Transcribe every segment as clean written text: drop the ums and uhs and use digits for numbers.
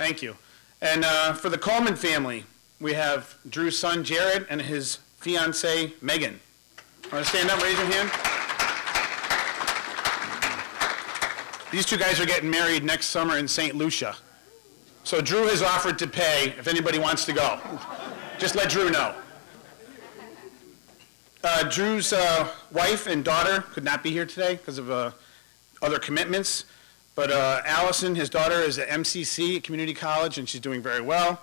Thank you. And for the Coleman family, we have Drew's son, Jared, and his fiancee, Megan. Want to stand up, raise your hand? These two guys are getting married next summer in St. Lucia. So Drew has offered to pay if anybody wants to go. Just let Drew know. Drew's wife and daughter could not be here today because of other commitments. But Allison, his daughter, is at MCC at Community College, and she's doing very well.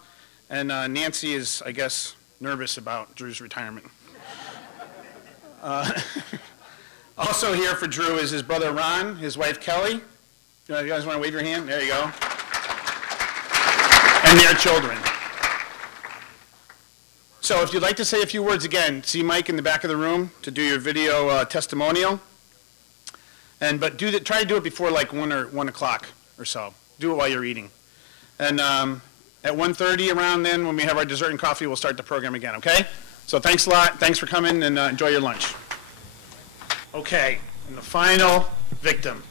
And Nancy is, I guess, nervous about Drew's retirement. Also here for Drew is his brother Ron, his wife Kelly. You guys want to wave your hand? There you go. And their children. So if you'd like to say a few words again, see Mike in the back of the room to do your video testimonial. But try to do it before like 1 o'clock or so. Do it while you're eating. And at 1:30 around then, when we have our dessert and coffee, we'll start the program again, okay? So thanks a lot. Thanks for coming, and enjoy your lunch. Okay, and the final victim.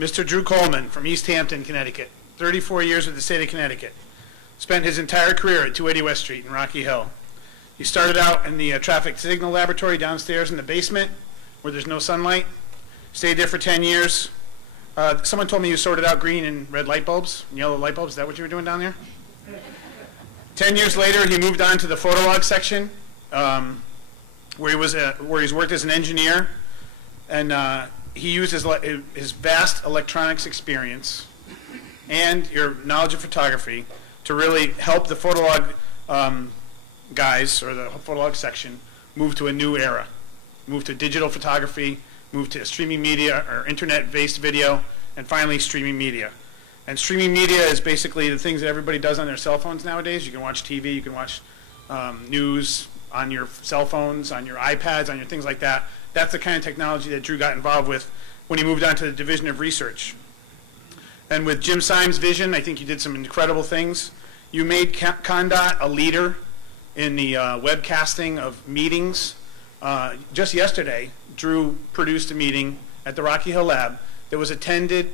Mr. Drew Coleman from East Hampton, Connecticut. 34 years with the state of Connecticut. Spent his entire career at 280 West Street in Rocky Hill. He started out in the traffic signal laboratory downstairs in the basement where there's no sunlight. Stayed there for 10 years. Someone told me you sorted out green and red light bulbs, and yellow light bulbs. Is that what you were doing down there? 10 years later, he moved on to the photo log section, where he's worked as an engineer, and he used his vast electronics experience and your knowledge of photography to really help the photo log guys, or the photo log section, move to a new era, move to digital photography, move to streaming media or internet-based video, and finally streaming media. And streaming media is basically the things that everybody does on their cell phones nowadays. You can watch TV, you can watch news on your cell phones, on your iPads, on your things like that. That's the kind of technology that Drew got involved with when he moved on to the Division of Research. And with Jim Symes' vision, I think you did some incredible things. You made Condot a leader in the webcasting of meetings. Just yesterday, Drew produced a meeting at the Rocky Hill Lab that was attended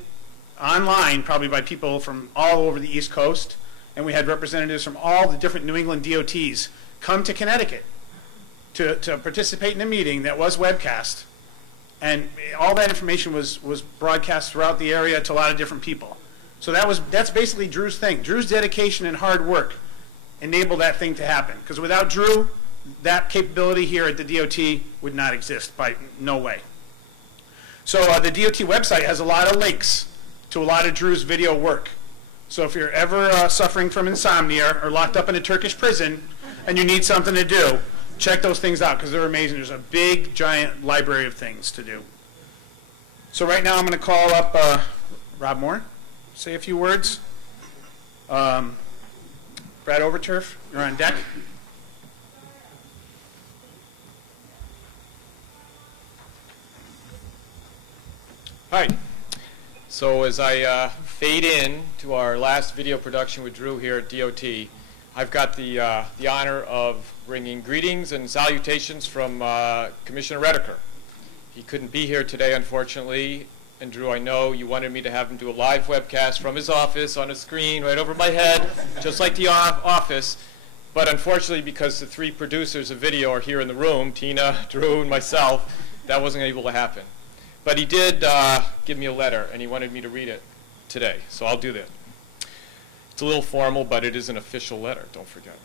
online, probably by people from all over the East Coast, and we had representatives from all the different New England DOTs come to Connecticut to participate in a meeting that was webcast, and all that information was broadcast throughout the area to a lot of different people. So that's basically Drew's thing. Drew's dedication and hard work enabled that thing to happen, because without Drew, that capability here at the DOT would not exist, by no way. So the DOT website has a lot of links to a lot of Drew's video work. So if you're ever suffering from insomnia or locked up in a Turkish prison and you need something to do, check those things out because they're amazing. There's a big, giant library of things to do. So right now I'm going to call up Rob Moore, say a few words. Brad Overturf, you're on deck. Hi. So as I fade in to our last video production with Drew here at DOT, I've got the honor of bringing greetings and salutations from Commissioner Redeker. He couldn't be here today, unfortunately, and Drew, I know you wanted me to have him do a live webcast from his office on a screen right over my head, just like the office, but unfortunately, because the three producers of video are here in the room, Tina, Drew, and myself, that wasn't able to happen. But he did give me a letter, and he wanted me to read it today, so I'll do that. It's a little formal, but it is an official letter, don't forget.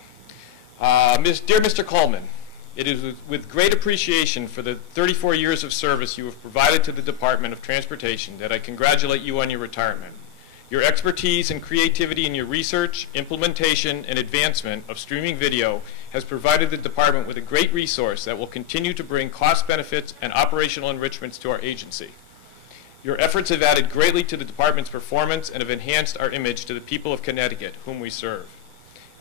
Dear Mr. Coleman, it is with great appreciation for the 34 years of service you have provided to the Department of Transportation that I congratulate you on your retirement. Your expertise and creativity in your research, implementation, and advancement of streaming video has provided the department with a great resource that will continue to bring cost benefits and operational enrichments to our agency. Your efforts have added greatly to the department's performance and have enhanced our image to the people of Connecticut, whom we serve.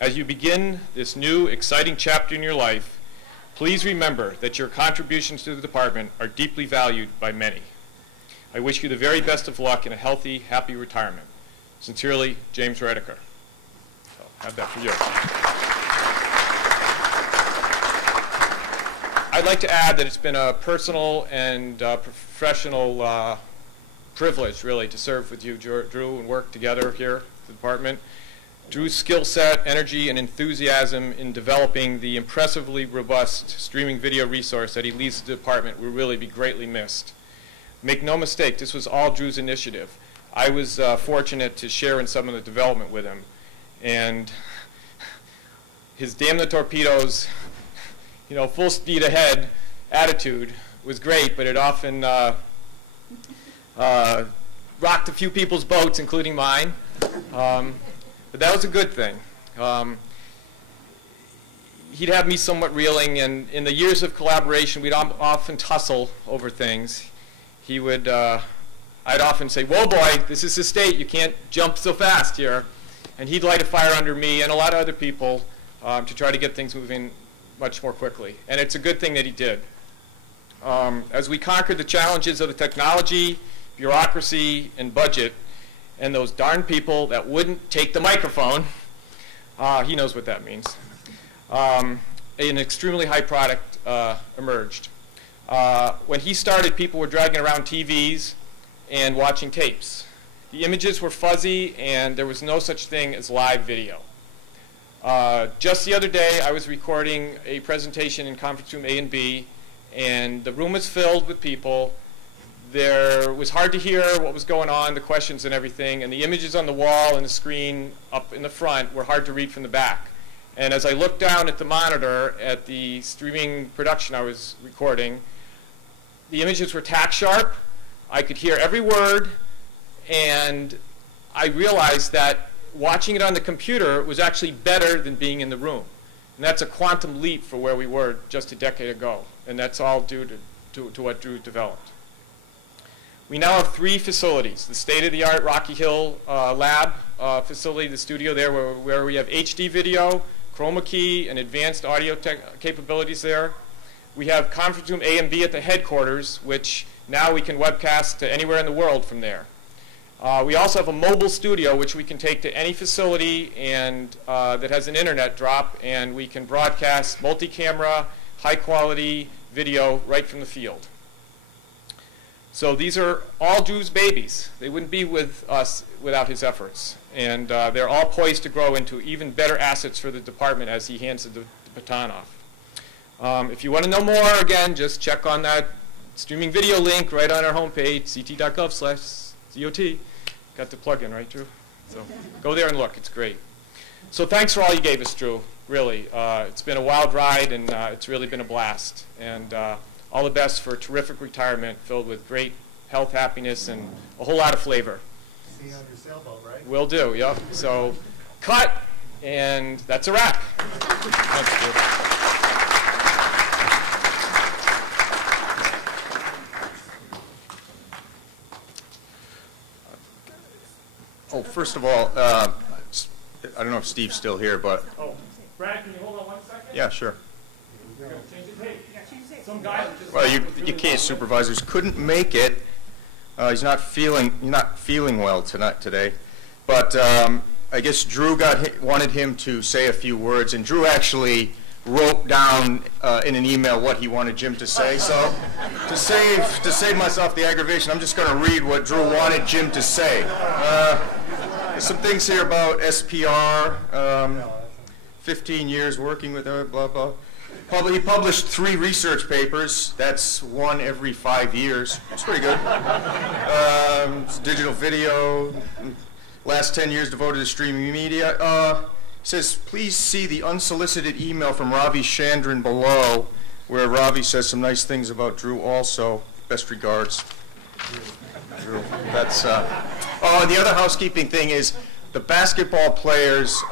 As you begin this new, exciting chapter in your life, please remember that your contributions to the department are deeply valued by many. I wish you the very best of luck in a healthy, happy retirement. Sincerely, James Redeker. So, have that for you. I'd like to add that it's been a personal and professional privilege, really, to serve with you, Drew, and work together here the department. Drew's skill set, energy, and enthusiasm in developing the impressively robust streaming video resource that he leads the department will really be greatly missed. Make no mistake, this was all Drew's initiative. I was fortunate to share in some of the development with him. And his damn the torpedoes, you know, full speed ahead attitude was great, but it often rocked a few people's boats, including mine. But that was a good thing. He'd have me somewhat reeling, and in the years of collaboration, we'd often tussle over things. He would, I'd often say, "Whoa, boy, this is the state. You can't jump so fast here." And he'd light a fire under me and a lot of other people to try to get things moving much more quickly. And it's a good thing that he did. As we conquered the challenges of the technology, bureaucracy, and budget, and those darn people that wouldn't take the microphone, he knows what that means, an extremely high product emerged. When he started, people were dragging around TVs and watching tapes. The images were fuzzy, and there was no such thing as live video. Just the other day, I was recording a presentation in conference room A and B, and the room was filled with people. There was hard to hear what was going on, the questions and everything, and the images on the wall and the screen up in the front were hard to read from the back. And as I looked down at the monitor at the streaming production I was recording, the images were tack sharp. I could hear every word, and I realized that watching it on the computer was actually better than being in the room. And that's a quantum leap for where we were just a decade ago, and that's all due to what Drew developed. We now have 3 facilities: the state-of-the-art Rocky Hill lab facility, the studio there where we have HD video, chroma key, and advanced audio capabilities there. We have conference room A and B at the headquarters, which now we can webcast to anywhere in the world from there. We also have a mobile studio, which we can take to any facility and that has an internet drop, and we can broadcast multi-camera, high-quality video right from the field. So these are all Drew's babies. They wouldn't be with us without his efforts. And they're all poised to grow into even better assets for the department as he hands the baton off. If you want to know more, again, just check on that streaming video link right on our homepage, ct.gov/DOT. Got the plug-in, right, Drew? So go there and look. It's great. So thanks for all you gave us, Drew. Really. It's been a wild ride, and it's really been a blast. And all the best for a terrific retirement filled with great health, happiness, and a whole lot of flavor. See you on your sailboat, right? Will do, yep. So cut, and that's a wrap. Thanks, Drew. Oh, first of all, I don't know if Steve's still here, but... Oh, Brad, can you hold on 1 second? Yeah, sure. We're going to change the tape. Some guy just... Well, you can't. Supervisors couldn't make it. He's not feeling well today. But I guess Drew wanted him to say a few words, and Drew actually wrote down in an email what he wanted Jim to say. So to save myself the aggravation, I'm just going to read what Drew wanted Jim to say. There's some things here about SPR, 15 years working with blah blah. He published 3 research papers. That's 1 every 5 years. It's pretty good. Digital video. Last 10 years devoted to streaming media. He says, please see the unsolicited email from Ravi Chandran below, where Ravi says some nice things about Drew also. Best regards. Drew. That's, and the other housekeeping thing is, the basketball players,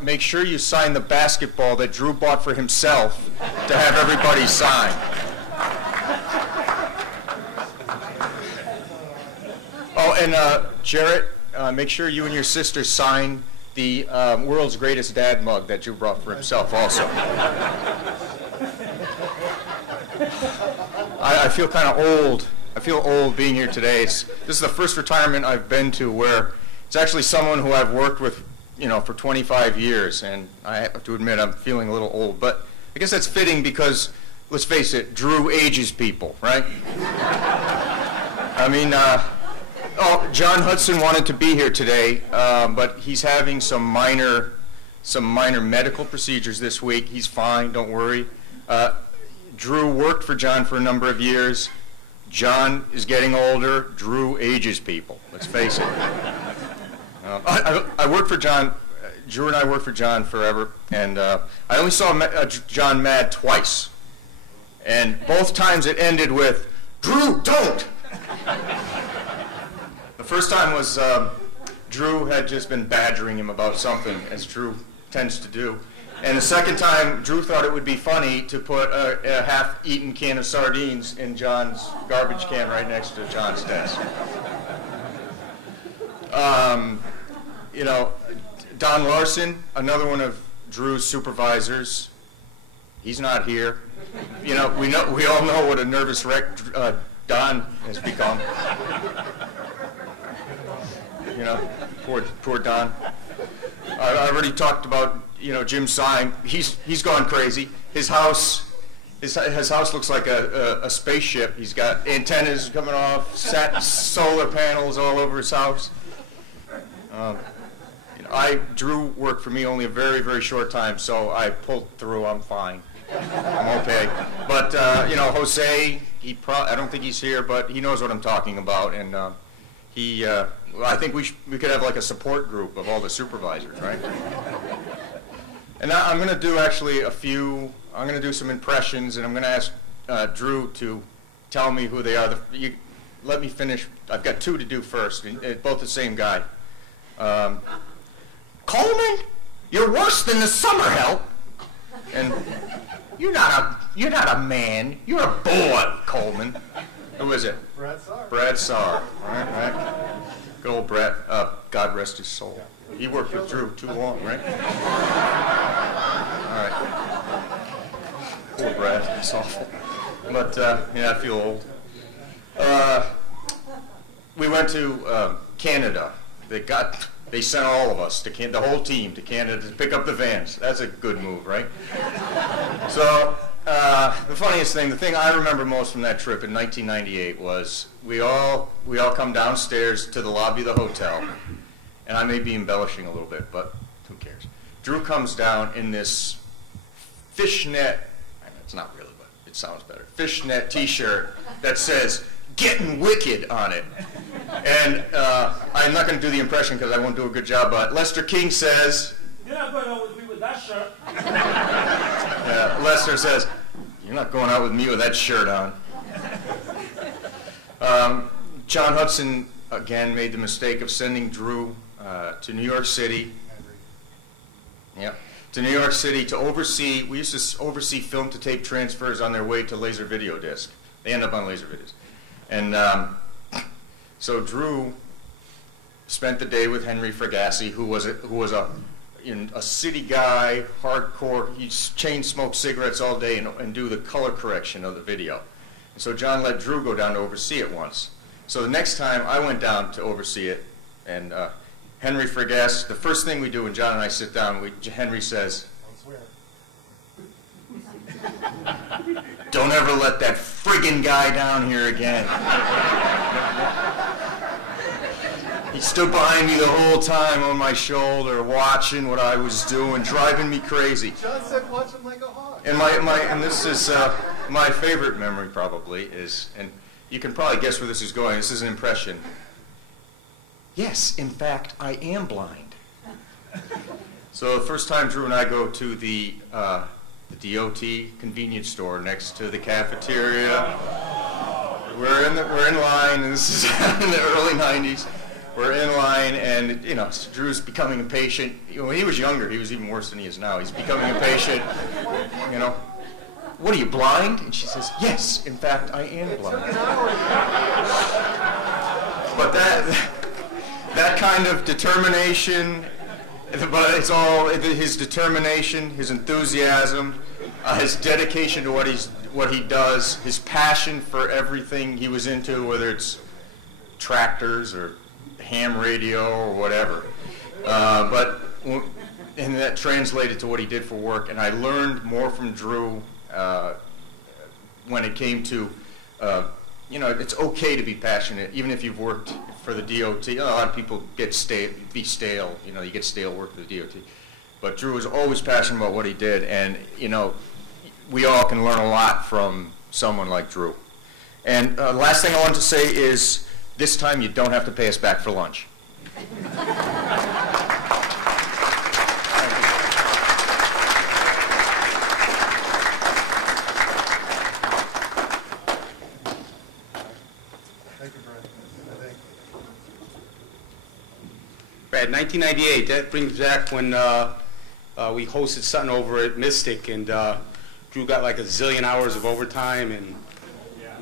make sure you sign the basketball that Drew bought for himself to have everybody sign. Oh, and Jarrett, make sure you and your sister sign the world's greatest dad mug that Drew brought for himself also. I feel kind of old. I feel old being here today. This is the first retirement I've been to where it's actually someone who I've worked with, for 25 years, and I have to admit I'm feeling a little old. But I guess that's fitting because, let's face it, Drew ages people, right? I mean, Oh, John Hudson wanted to be here today, but he's having some minor medical procedures this week. He's fine, don't worry. Drew worked for John for a number of years. John is getting older. Drew ages people, let's face it. I worked for John. Drew and I worked for John forever, and I only saw John mad twice. And both times it ended with, "Drew, don't!" The first time was Drew had just been badgering him about something, as Drew tends to do. And the second time, Drew thought it would be funny to put a half-eaten can of sardines in John's garbage can right next to John's desk. You know, Don Larson, another one of Drew's supervisors, he's not here. You know, we all know what a nervous wreck Don has become. You know, poor Don. I already talked about, you know, Jim Syme. He's gone crazy. His house looks like a spaceship. He's got antennas coming off, solar panels all over his house. You know, Drew worked for me only a very, very short time, so I pulled through. I'm fine. I'm okay. But you know, Jose, I don't think he's here, but he knows what I'm talking about, and I think we could have like a support group of all the supervisors, right? And now I'm going to do actually I'm going to do some impressions, and I'm going to ask Drew to tell me who they are. Let me finish. I've got two to do first, both the same guy. Coleman, you're worse than the summer help. And you're not a man. You're a boy, Coleman. Who is it? Brad Saar. Brad Saar. Right. Good old Brad. God rest his soul. He worked with Drew too long, right? All right. Poor Brad. It's awful. But yeah, I feel old. We went to Canada. They sent all of us, the whole team, to Canada to pick up the vans. That's a good move, right? So the funniest thing, the thing I remember most from that trip in 1998 was we all come downstairs to the lobby of the hotel, and I may be embellishing a little bit, but who cares? Drew comes down in this fishnet, it's not really, but it sounds better, fishnet T-shirt that says, "Getting Wicked" on it. And I'm not going to do the impression because I won't do a good job, but Lester King says, "You're not going out with me with that shirt." Lester says, "You're not going out with me with that shirt on." John Hudson, again, made the mistake of sending Drew to New York City. Yeah, to New York City to oversee, we used to oversee film to tape transfers on their way to laser video disc. They end up on laser videos. And so Drew spent the day with Henry Fregassi, who was a city guy, hardcore. He chain smoked cigarettes all day and do the color correction of the video. And so John let Drew go down to oversee it once. So the next time I went down to oversee it, and Henry Fregassi, the first thing we do when John and I sit down, Henry says, Don't swear. "Don't ever let that friggin' guy down here again." He stood behind me the whole time on my shoulder, watching what I was doing, driving me crazy. John said watch him like a hawk. And this is my favorite memory probably is, and you can probably guess where this is going. This is an impression. "Yes, in fact, I am blind." So the first time Drew and I go to the DOT convenience store next to the cafeteria. We're in line, and this is in the early 90s. We're in line, and you know, Drew's becoming impatient. When he was younger, he was even worse than he is now. He's becoming impatient. You know, "What are you, blind?" And she says, "Yes, in fact, I am blind." But that kind of determination. But it's all his determination, his enthusiasm, his dedication to what he does, his passion for everything he was into, whether it's tractors or ham radio or whatever. And that translated to what he did for work. And I learned more from Drew when it came to you know, it's okay to be passionate, even if you've worked for the DOT. You know, a lot of people get stale, you know, you get stale work for the DOT. But Drew was always passionate about what he did, and, you know, we all can learn a lot from someone like Drew. And last thing I want to say is, this time you don't have to pay us back for lunch. Brad, 1998, that brings back when we hosted something over at Mystic, and Drew got like a zillion hours of overtime and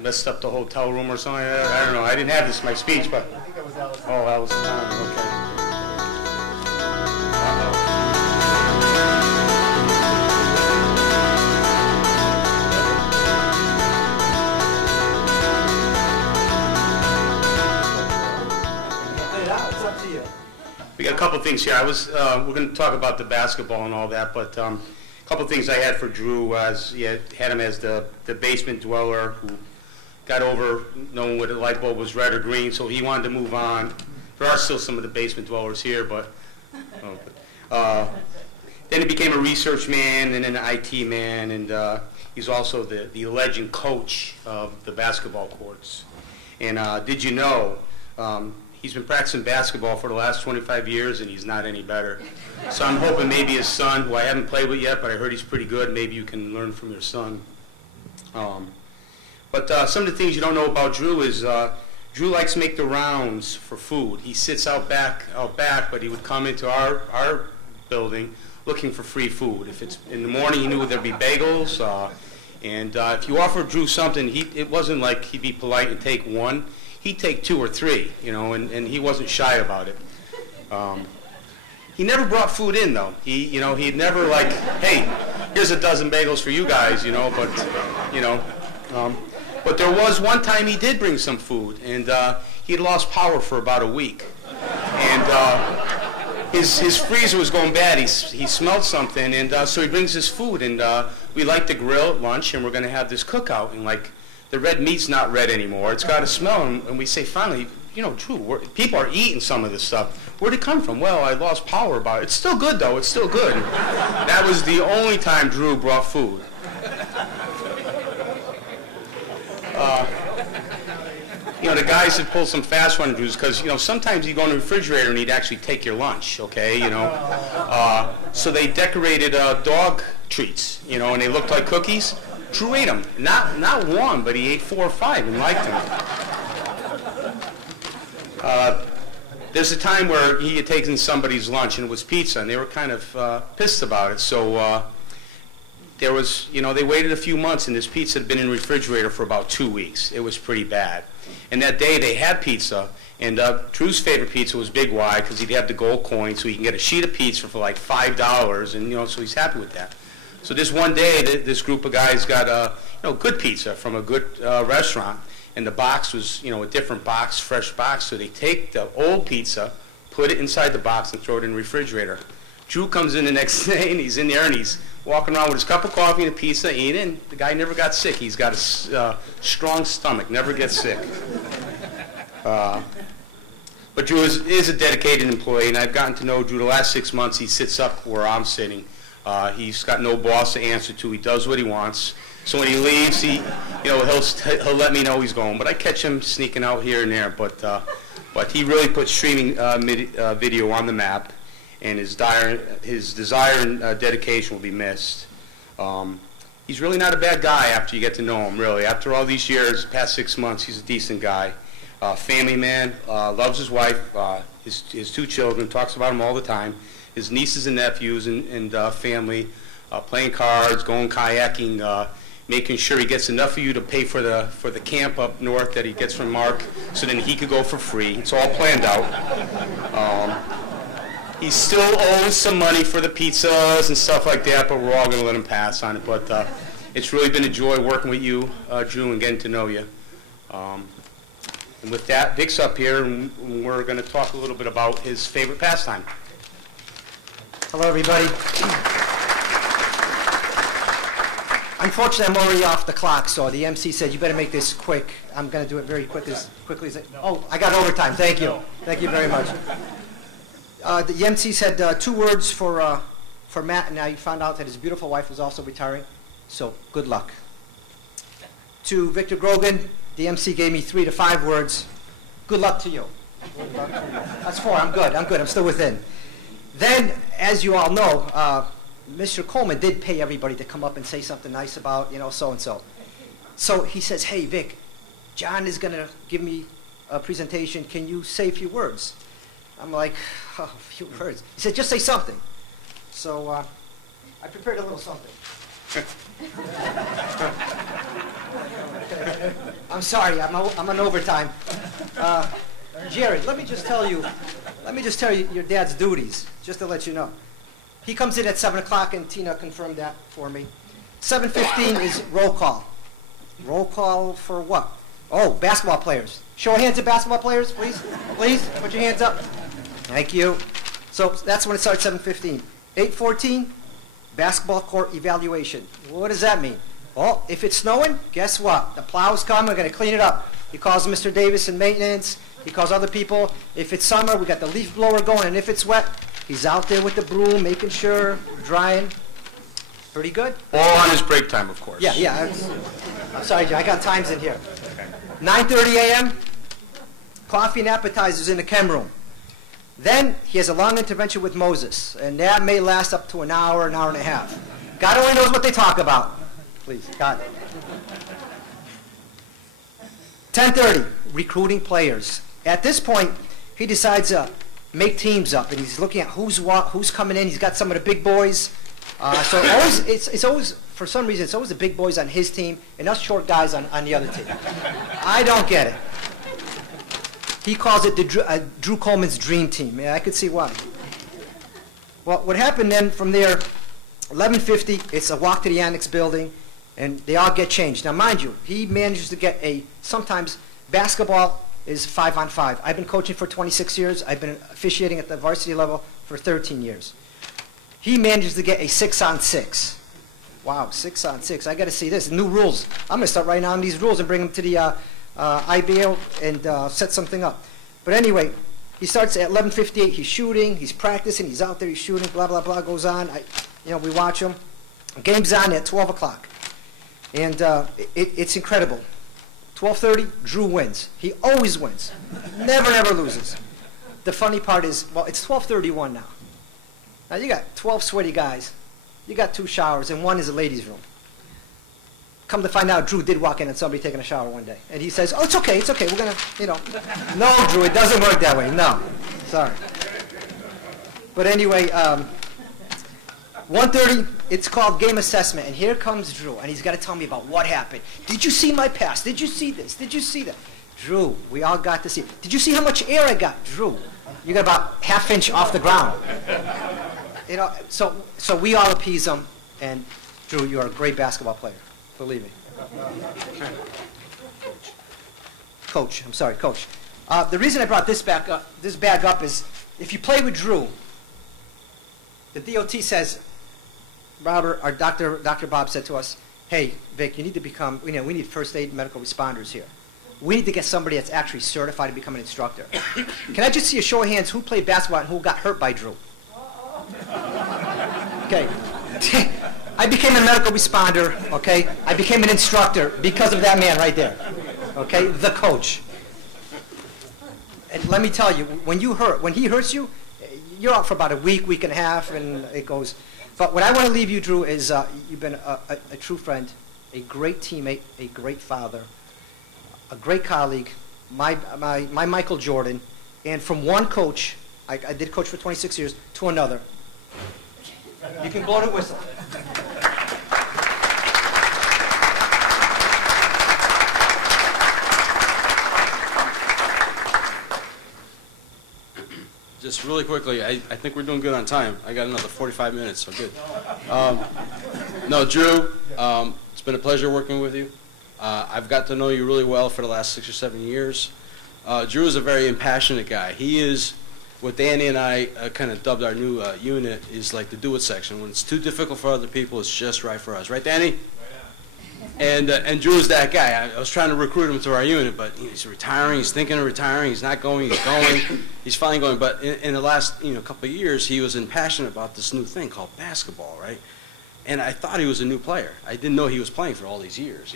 messed up the hotel room or something. I don't know. I didn't have this in my speech, but... I think that was Alice. Oh, Alice. Okay. We got a couple things here. We're going to talk about the basketball and all that, but a couple things I had for Drew was had him as the basement dweller who got over knowing whether the light bulb was red or green, so he wanted to move on. There are still some of the basement dwellers here, but then he became a research man and an IT man, and he's also the legend coach of the basketball courts. And did you know? He's been practicing basketball for the last 25 years, and he's not any better. So I'm hoping maybe his son, who I haven't played with yet, but I heard he's pretty good, maybe you can learn from your son. But some of the things you don't know about Drew is Drew likes to make the rounds for food. He sits out back, but he would come into our building looking for free food. If it's in the morning, he knew there'd be bagels, and if you offered Drew something, it wasn't like he'd be polite and take one. He'd take 2 or 3, you know, and he wasn't shy about it. He never brought food in, though. He'd never like, hey, here's a dozen bagels for you guys, you know, but, you know. But there was one time he did bring some food, and he'd lost power for about a week. And his freezer was going bad. He smelled something, and so he brings his food, and we like to grill at lunch, and we're going to have this cookout, and like, the red meat's not red anymore. It's got a smell, and we say, finally, you know, Drew, people are eating some of this stuff. Where'd it come from? Well, I lost power about it. It's still good, though. It's still good. And that was the only time Drew brought food. You know, the guys had pulled some fast one Drews because, you know, sometimes you go in the refrigerator and he'd actually take your lunch, okay, you know. So they decorated dog treats, you know, and they looked like cookies. Drew ate them. Not one, but he ate 4 or 5 and liked them. There's a time where he had taken somebody's lunch and it was pizza, and they were kind of pissed about it. So there was, you know, they waited a few months, and this pizza had been in the refrigerator for about 2 weeks. It was pretty bad. And that day they had pizza, and Drew's favorite pizza was Big Y because he'd have the gold coin, so he can get a sheet of pizza for like $5, and you know, so he's happy with that. So this one day, this group of guys got good pizza from a good restaurant, and the box was, you know, a different box, fresh box. So they take the old pizza, put it inside the box, and throw it in the refrigerator. Drew comes in the next day, and he's in there, and he's walking around with his cup of coffee and a pizza, eating. The guy never got sick. He's got a strong stomach, never gets sick. But Drew is a dedicated employee, and I've gotten to know Drew the last 6 months. He sits up where I'm sitting. He's got no boss to answer to. He does what he wants. So when he leaves, he'll let me know he's going. But I catch him sneaking out here and there. But he really puts streaming video on the map, and his desire and dedication will be missed. He's really not a bad guy after you get to know him. Really, after all these years, past 6 months, he's a decent guy. Family man, loves his wife, his 2 children, talks about them all the time. His nieces and nephews and family, playing cards, going kayaking, making sure he gets enough of you to pay for the camp up north that he gets from Mark, so then he could go for free. It's all planned out. He still owes some money for the pizzas and stuff like that, but we're all going to let him pass on it. But it's really been a joy working with you, Drew, and getting to know you. And with that, Vic's up here, and we're going to talk a little bit about his favorite pastime. Hello, everybody. unfortunately, I'm already off the clock, so the MC said, you better make this quick. I'm going to do it very quick, as quickly as I... Oh, I got overtime. Thank you. Thank you very much. The MC said 2 words for Matt, and now you found out that his beautiful wife was also retiring, so good luck. To Victor Grogan, the MC gave me 3 to 5 words. Good luck to you. That's 4. I'm good. I'm still within. Then, as you all know, Mr. Coleman did pay everybody to come up and say something nice about, so-and-so. So he says, hey, Vic, John is going to give me a presentation. Can you say a few words? I'm like, oh, a few words. He said, just say something. So I prepared a little something. I'm sorry, I'm on overtime. Jared, let me just tell you your dad's duties, just to let you know. He comes in at 7 o'clock, and Tina confirmed that for me. 7:15 is roll call. Roll call for what? Oh, basketball players. Show of hands of basketball players, please. Please, put your hands up. Thank you. So that's when it starts, 7:15. 8:14, basketball court evaluation. What does that mean? Well, if it's snowing, guess what? The plows come, we're going to clean it up. He calls Mr. Davis in maintenance. He calls other people. If it's summer, we got the leaf blower going, and if it's wet, he's out there with the broom, making sure, drying. Pretty good. All on his break time, of course. Yeah. I'm sorry, Joe. I got times in here. 9:30 a.m., coffee and appetizers in the chem room. Then he has a long intervention with Moses, and that may last up to an hour and a half. God only knows what they talk about. Please, God. 10:30, recruiting players. At this point, he decides to make teams up, and he's looking at who's coming in. He's got some of the big boys. So it's always, for some reason, it's always the big boys on his team and us short guys on the other team. I don't get it. He calls it Drew Coleman's dream team. Yeah, I could see why. Well, what happened then from there, 11:50, it's a walk to the annex building, and they all get changed. Now, mind you, he manages to get sometimes basketball is 5-on-5. I've been coaching for 26 years. I've been officiating at the varsity level for 13 years. He manages to get a 6-on-6. Wow, 6-on-6. I got to see this. New rules. I'm going to start writing down these rules and bring them to the IBO and set something up. But anyway, he starts at 11:58. He's shooting. He's practicing. He's out there. He's shooting. Blah, blah, blah goes on. We watch him. Game's on at 12 o'clock. And it's incredible. 12:30, Drew wins. He always wins. Never, ever loses. The funny part is, well, it's 12:31 now. Now, you got 12 sweaty guys. You got 2 showers, and 1 is a ladies' room. Come to find out, Drew did walk in and somebody taking a shower one day. And he says, oh, it's okay, it's okay. We're going to, No, Drew, it doesn't work that way. No. Sorry. But anyway, 1:30, it's called game assessment. And here comes Drew, and he's got to tell me about what happened. Did you see my pass? Did you see this? Did you see that? Drew, we all got to see it. Did you see how much air I got? Drew, you got about ½ inch off the ground. So we all appease him, and Drew, you are a great basketball player. Believe me. Coach. I'm sorry, Coach. The reason I brought this bag up is if you play with Drew, the DOT says, Robert, our Dr. Bob said to us, hey, Vic, you need to become, we need first aid medical responders here. We need to get somebody that's actually certified to become an instructor. Can I just see a show of hands who played basketball and who got hurt by Drew? Okay. I became a medical responder, okay? I became an instructor because of that man right there, okay? The coach. And let me tell you, when he hurts you, you're out for about a week and a half, and it goes. But what I want to leave you, Drew, is you've been a true friend, a great teammate, a great father, a great colleague, my Michael Jordan, and from one coach, I did coach for 26 years, to another. You can blow the whistle. Just really quickly, I think we're doing good on time. I got another 45 minutes, so good. No, Drew, it's been a pleasure working with you. I've got to know you really well for the last 6 or 7 years. Drew is a very impassionate guy. He is what Danny and I kind of dubbed our new unit is like the do-it section. When it's too difficult for other people, it's just right for us. Right, Danny? Right on. And Drew was that guy. I was trying to recruit him to our unit, but he's retiring. He's thinking of retiring. He's not going. He's going. He's finally going. But in the last couple of years, he was impassioned about this new thing called basketball, right? And I thought he was a new player. I didn't know he was playing for all these years,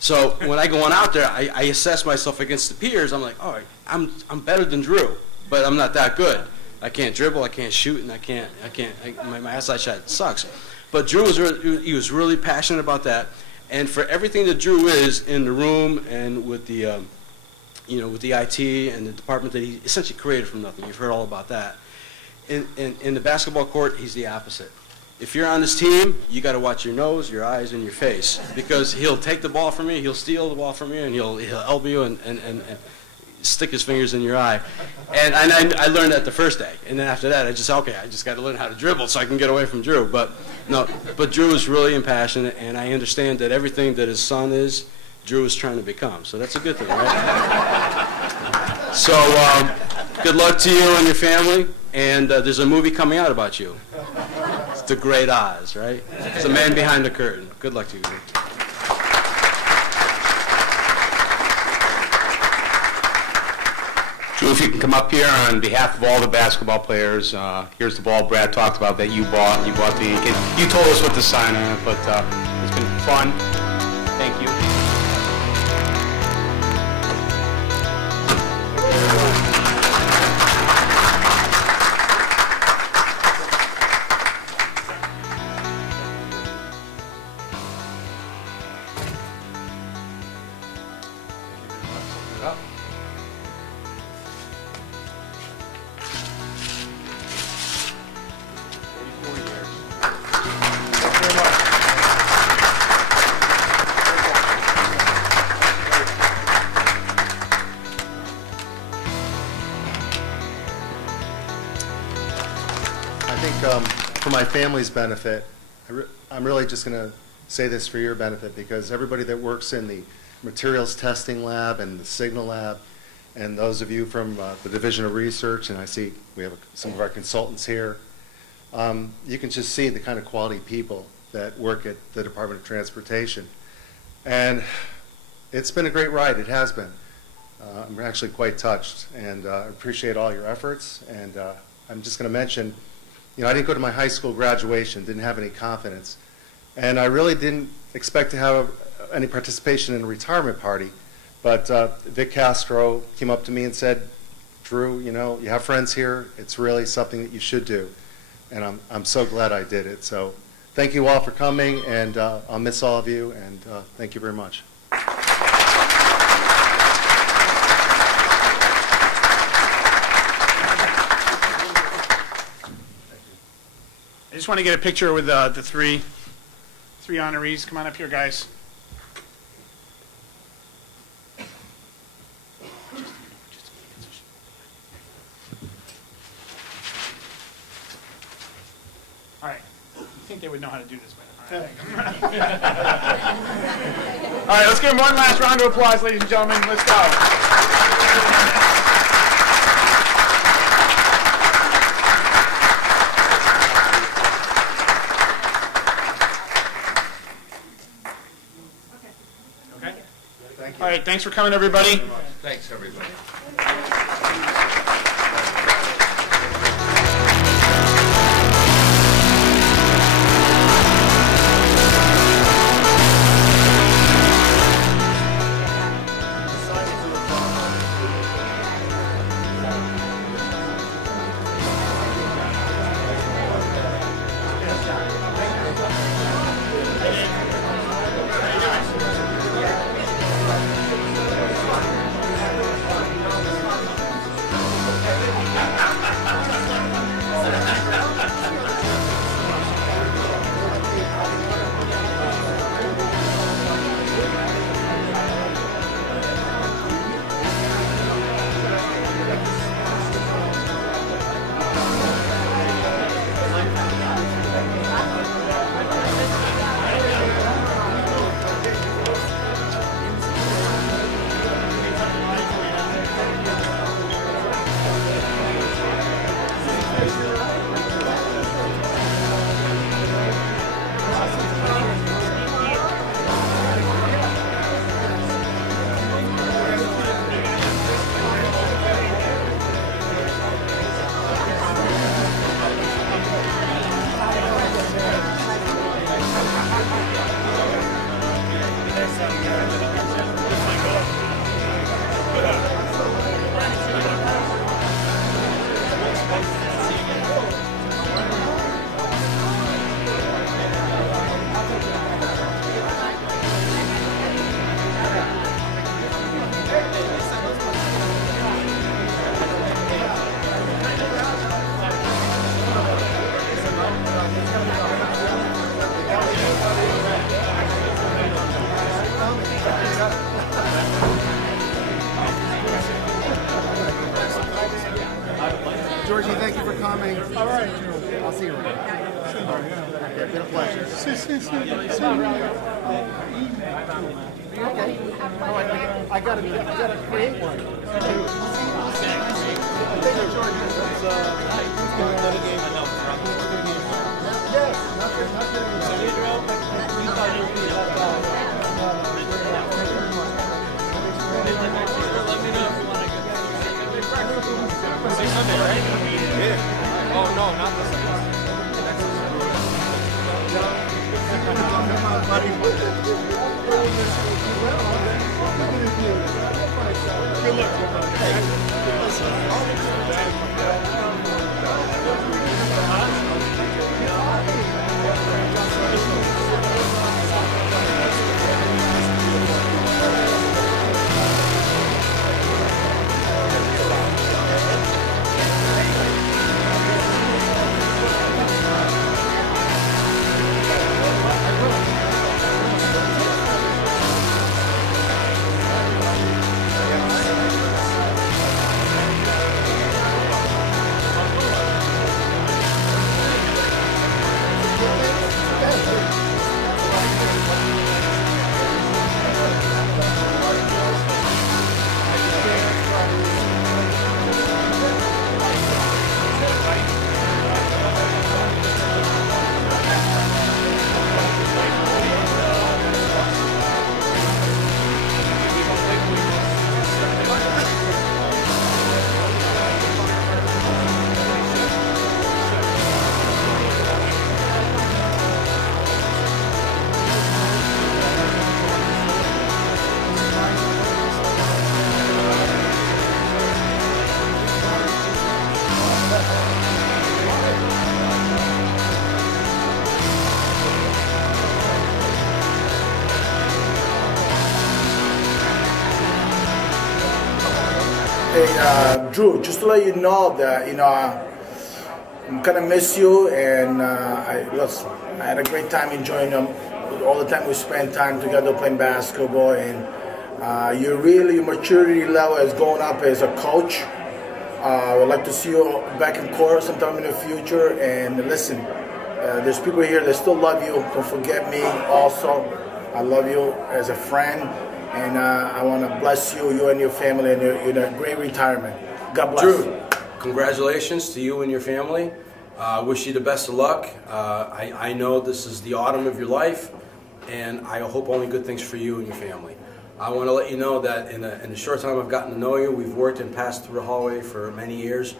So when I go on out there, I assess myself against the peers. I'm like, all right, I'm better than Drew, but I'm not that good. I can't dribble, I can't shoot, and my outside shot sucks. But Drew he was really passionate about that. And for everything that Drew is in the room and with the, with the IT and the department that he essentially created from nothing, you've heard all about that. In the basketball court, he's the opposite. If you're on this team, you got to watch your nose, your eyes, and your face, because he'll take the ball from you, he'll steal the ball from you, and he'll elbow you and stick his fingers in your eye. And I learned that the first day, and then after that, I just got to learn how to dribble so I can get away from Drew. But Drew is really impassioned, and I understand that everything that his son is, Drew is trying to become. So that's a good thing, right? So good luck to you and your family. And there's a movie coming out about you. It's The Great Oz, right? It's the man behind the curtain. Good luck to you. Drew, if you can come up here on behalf of all the basketball players, here's the ball Brad talked about that you bought. You told us what to sign on it, but it's been fun. Thank you. For my family's benefit, I'm really just going to say this for your benefit, because everybody that works in the materials testing lab and the signal lab, and those of you from the Division of Research, and I see we have some of our consultants here, you can just see the kind of quality people that work at the Department of Transportation. And it's been a great ride. It has been. I'm actually quite touched, and I appreciate all your efforts. And I'm just going to mention, I didn't go to my high school graduation, didn't have any confidence, and I really didn't expect to have any participation in a retirement party. But Vic Castro came up to me and said, Drew, you have friends here. It's really something that you should do. And I'm so glad I did it. So thank you all for coming, and I'll miss all of you, and thank you very much. I just want to get a picture with the three honorees. Come on up here, guys. All right. I think they would know how to do this by now. All right, let's give them one last round of applause, ladies and gentlemen. Let's go. All right, thanks for coming, everybody. Thanks, everybody. Georgie, thank you for coming. All right. I'll see you around. It's been a pleasure. Okay. All right. I gotta create one. Thank you, Georgie. Yes. Nothing. Let me know if you want to get see Sunday, right? Yeah. Oh, no, not this Sunday. Come on, buddy. Good luck. Hey, Drew, just to let you know that, I'm gonna miss you, and I had a great time enjoying all the time we spent time together playing basketball, and your maturity level is going up as a coach. I would like to see you back in court sometime in the future, and listen, there's people here that still love you. Don't forget me also. I love you as a friend. And I want to bless you and your family, and in a great retirement. God bless. Drew, congratulations to you and your family. I wish you the best of luck. I know this is the autumn of your life, and I hope only good things for you and your family. I want to let you know that in the short time I've gotten to know you, we've worked and passed through the hallway for many years.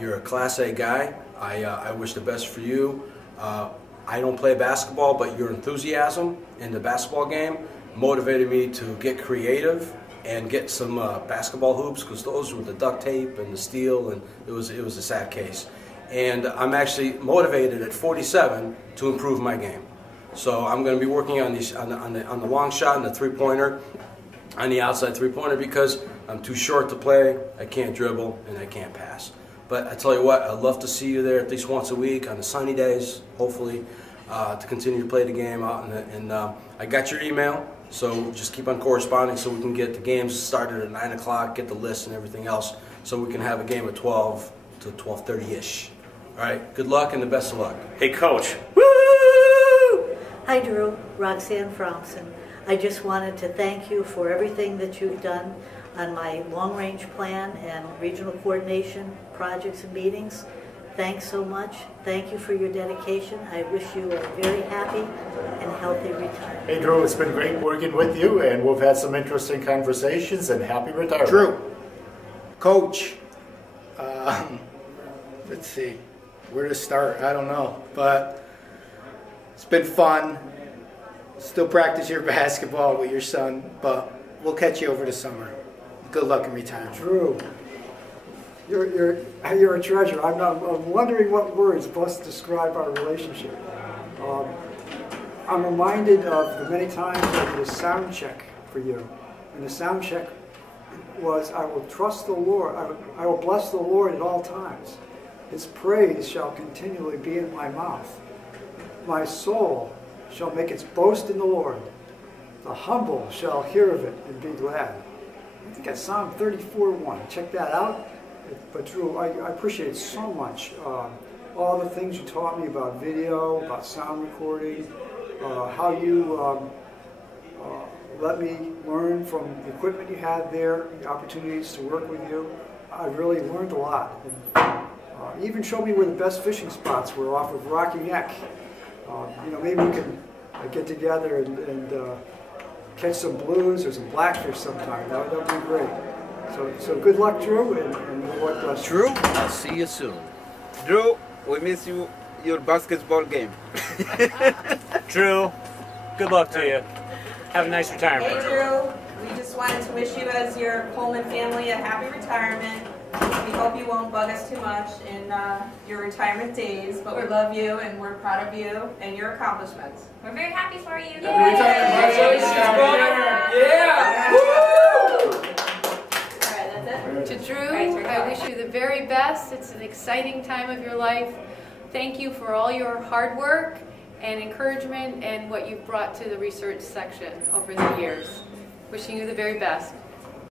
You're a Class A guy. I wish the best for you. I don't play basketball, but your enthusiasm in the basketball game motivated me to get creative and get some basketball hoops, because those were the duct tape and the steel, and it was a sad case. And I'm actually motivated at 47 to improve my game. So I'm going to be working on these on the long shot and the three-pointer, on the outside three-pointer, because I'm too short to play, I can't dribble, and I can't pass. But I tell you what, I'd love to see you there at least once a week on the sunny days, hopefully, to continue to play the game out. And I got your email. So just keep on corresponding so we can get the games started at 9 o'clock, get the list and everything else, so we can have a game at 12 to 12:30-ish. All right, good luck and the best of luck. Hey, Coach. Woo! Hi, Drew. Roxanne Fromson. I just wanted to thank you for everything that you've done on my long-range plan and regional coordination projects and meetings. Thanks so much. Thank you for your dedication. I wish you a very happy and healthy retirement. Hey Drew, it's been great working with you, and we've had some interesting conversations, and happy retirement. Drew, Coach, let's see, where to start, I don't know, but it's been fun. Still practice your basketball with your son, but we'll catch you over the summer. Good luck in retirement. Drew, you're a treasure. I'm wondering what words best describe our relationship. I'm reminded of the many times I did a sound check for you, and the sound check was, I will trust the Lord, I will bless the Lord at all times. His praise shall continually be in my mouth. My soul shall make its boast in the Lord. The humble shall hear of it and be glad. I think that's Psalm 34:1. Check that out. But Drew, I appreciate it so much. All the things you taught me about video, about sound recording, how you let me learn from the equipment you had there, the opportunities to work with you. I really learned a lot. And, even showed me where the best fishing spots were off of Rocky Neck. You know, maybe we can get together and catch some blues or some blackfish sometime. That would be great. So good luck, Drew, and Lord bless you. Drew, I'll see you soon. Drew, we miss you, your basketball game. Drew, good luck to you. Have a nice retirement. Hey Drew, we just wanted to wish you as your Coleman family a happy retirement. We hope you won't bug us too much in your retirement days, but we love you and we're proud of you and your accomplishments. We're very happy for you. Yeah! To Drew, I wish you the very best. It's an exciting time of your life. Thank you for all your hard work and encouragement and what you've brought to the research section over the years. Wishing you the very best.